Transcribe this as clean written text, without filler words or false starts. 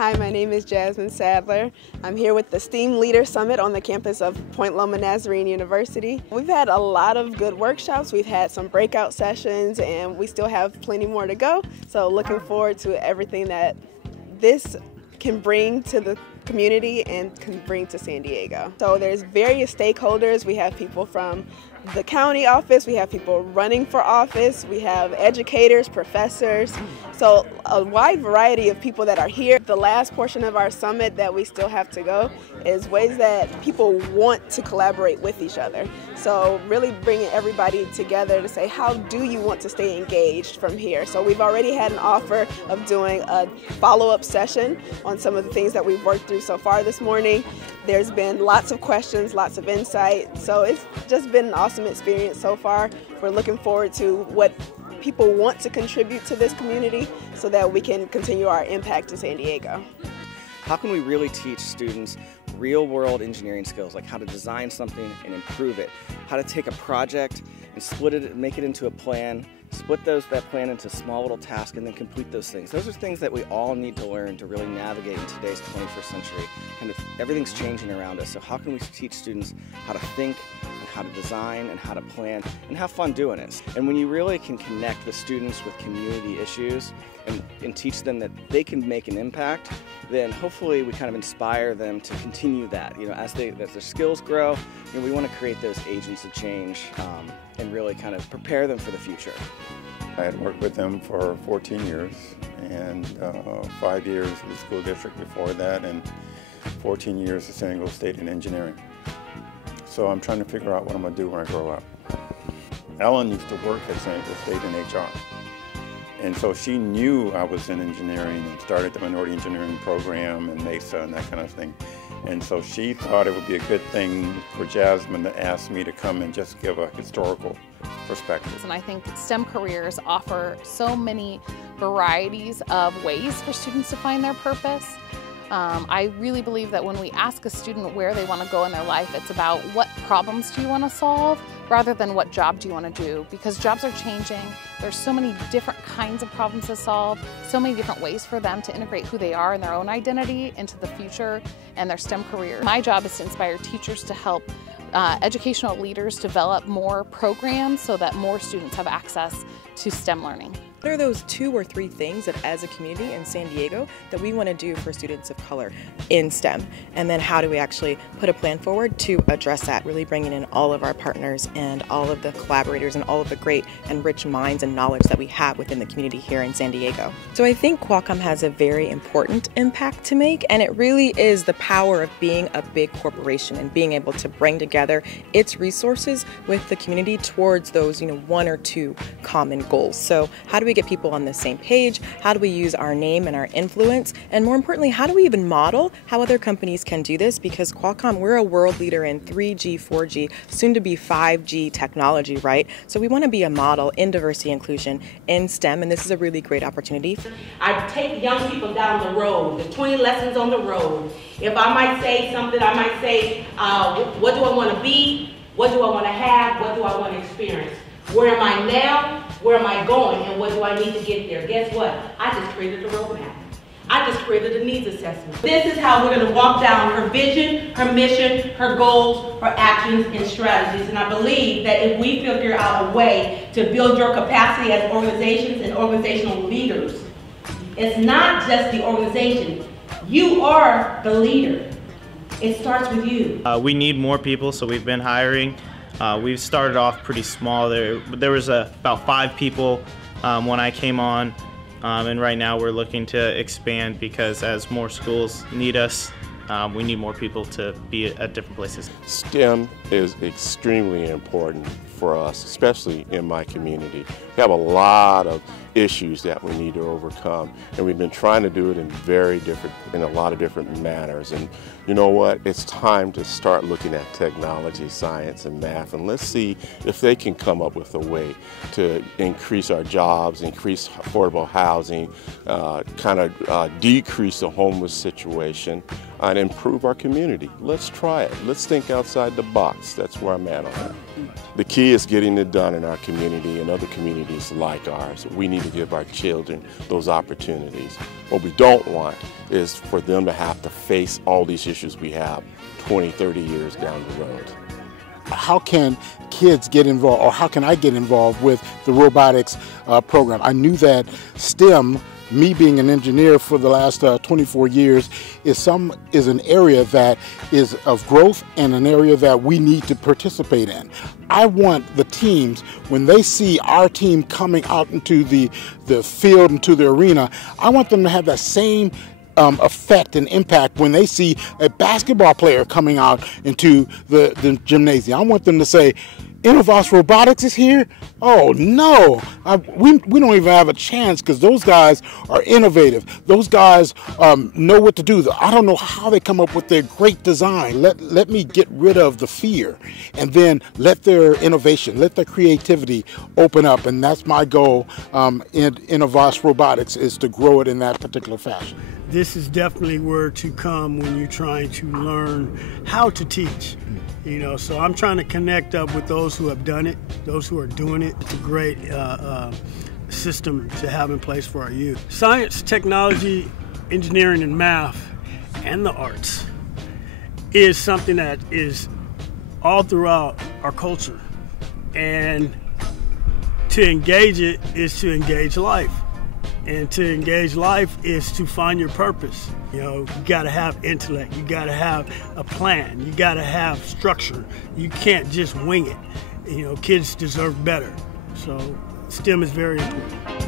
Hi, my name is Jasmine Sadler. I'm here with the STEAM Leader Summit on the campus of Point Loma Nazarene University. We've had a lot of good workshops. We've had some breakout sessions, and we still have plenty more to go. So looking forward to everything that this can bring to the community and can bring to San Diego. So there's various stakeholders. We have people from the county office, we have people running for office, we have educators, professors, so a wide variety of people that are here. The last portion of our summit that we still have to go is ways that people want to collaborate with each other. So really bringing everybody together to say, how do you want to stay engaged from here? So we've already had an offer of doing a follow-up session on some of the things that we've worked through so far this morning. There's been lots of questions, lots of insight, so it's just been an awesome experience so far. We're looking forward to what people want to contribute to this community so that we can continue our impact in San Diego. How can we really teach students real-world engineering skills, like how to design something and improve it, how to take a project and split it, make it into a plan, split that plan into small little tasks and then complete those things. Those are things that we all need to learn to really navigate in today's 21st century. Kind of everything's changing around us, so how can we teach students how to think and how to design and how to plan and have fun doing it? And when you really can connect the students with community issues and teach them that they can make an impact, then hopefully we kind of inspire them to continue that. You know, as their skills grow, you know, we want to create those agents of change and really kind of prepare them for the future. I had worked with them for 14 years and 5 years with the school district before that and 14 years at San Diego State in engineering. So I'm trying to figure out what I'm going to do when I grow up. Ellen used to work at San Diego State in HR. And so she knew I was in engineering and started the minority engineering program and MESA and that kind of thing. And so she thought it would be a good thing for Jasmine to ask me to come and just give a historical perspective. And I think STEM careers offer so many varieties of ways for students to find their purpose. I really believe that when we ask a student where they want to go in their life, it's about what problems do you want to solve rather than what job do you want to do, because jobs are changing. There's so many different kinds of problems to solve, so many different ways for them to integrate who they are and their own identity into the future and their STEM career. My job is to inspire teachers to help educational leaders develop more programs so that more students have access to STEM learning. What are those 2 or 3 things that as a community in San Diego that we want to do for students of color in STEM? And then how do we actually put a plan forward to address that, really bringing in all of our partners and all of the collaborators and all of the great and rich minds and knowledge that we have within the community here in San Diego. So I think Qualcomm has a very important impact to make, and it really is the power of being a big corporation and being able to bring together its resources with the community towards those, 1 or 2 common goals. So how do we get people on the same page? How do we use our name and our influence? And more importantly, how do we even model how other companies can do this? Because Qualcomm, we're a world leader in 3G, 4G, soon to be 5G technology, right? So we want to be a model in diversity inclusion in STEM, and this is a really great opportunity. I take young people down the road, the 20 lessons on the road. If I might say something, I might say, what do I want to be? What do I want to have? What do I want to experience? Where am I now? Where am I going? And what do I need to get there? Guess what? I just created a roadmap. I just created a needs assessment. This is how we're going to walk down her vision, her mission, her goals, her actions, and strategies. And I believe that if we figure out a way to build your capacity as organizations and organizational leaders, it's not just the organization. You are the leader. It starts with you. We need more people, so we've been hiring. We've started off pretty small. There was about 5 people when I came on, and right now we're looking to expand because as more schools need us, we need more people to be at different places. STEM is extremely important for us, especially in my community. We have a lot of issues that we need to overcome, and we've been trying to do it in a lot of different manners. And you know what? It's time to start looking at technology, science, and math, and let's see if they can come up with a way to increase our jobs, increase affordable housing, decrease the homeless situation, and improve our community. Let's try it. Let's think outside the box. That's where I'm at on that. The key is getting it done in our community and other communities like ours. We need to give our children those opportunities. What we don't want is for them to have to face all these issues we have 20, 30 years down the road. How can kids get involved, or how can I get involved with the robotics program? I knew that STEM, me being an engineer for the last 24 years, is an area that is of growth and an area that we need to participate in. I want the teams, when they see our team coming out into the field, into the arena, I want them to have that same effect and impact when they see a basketball player coming out into the gymnasium. I want them to say, Innovos Robotics is here? Oh no, we don't even have a chance, because those guys are innovative. Those guys know what to do. I don't know how they come up with their great design. Let me get rid of the fear, and then let their innovation, let their creativity open up. And that's my goal in Innovos Robotics, is to grow it in that particular fashion. This is definitely where to come when you're trying to learn how to teach. You know, so I'm trying to connect up with those who have done it, those who are doing it. It's a great system to have in place for our youth. Science, technology, engineering, and math, and the arts is something that is all throughout our culture. And to engage it is to engage life. And to engage life is to find your purpose. You know, you gotta have intellect, you gotta have a plan, you gotta have structure. You can't just wing it. You know, kids deserve better. So STEM is very important.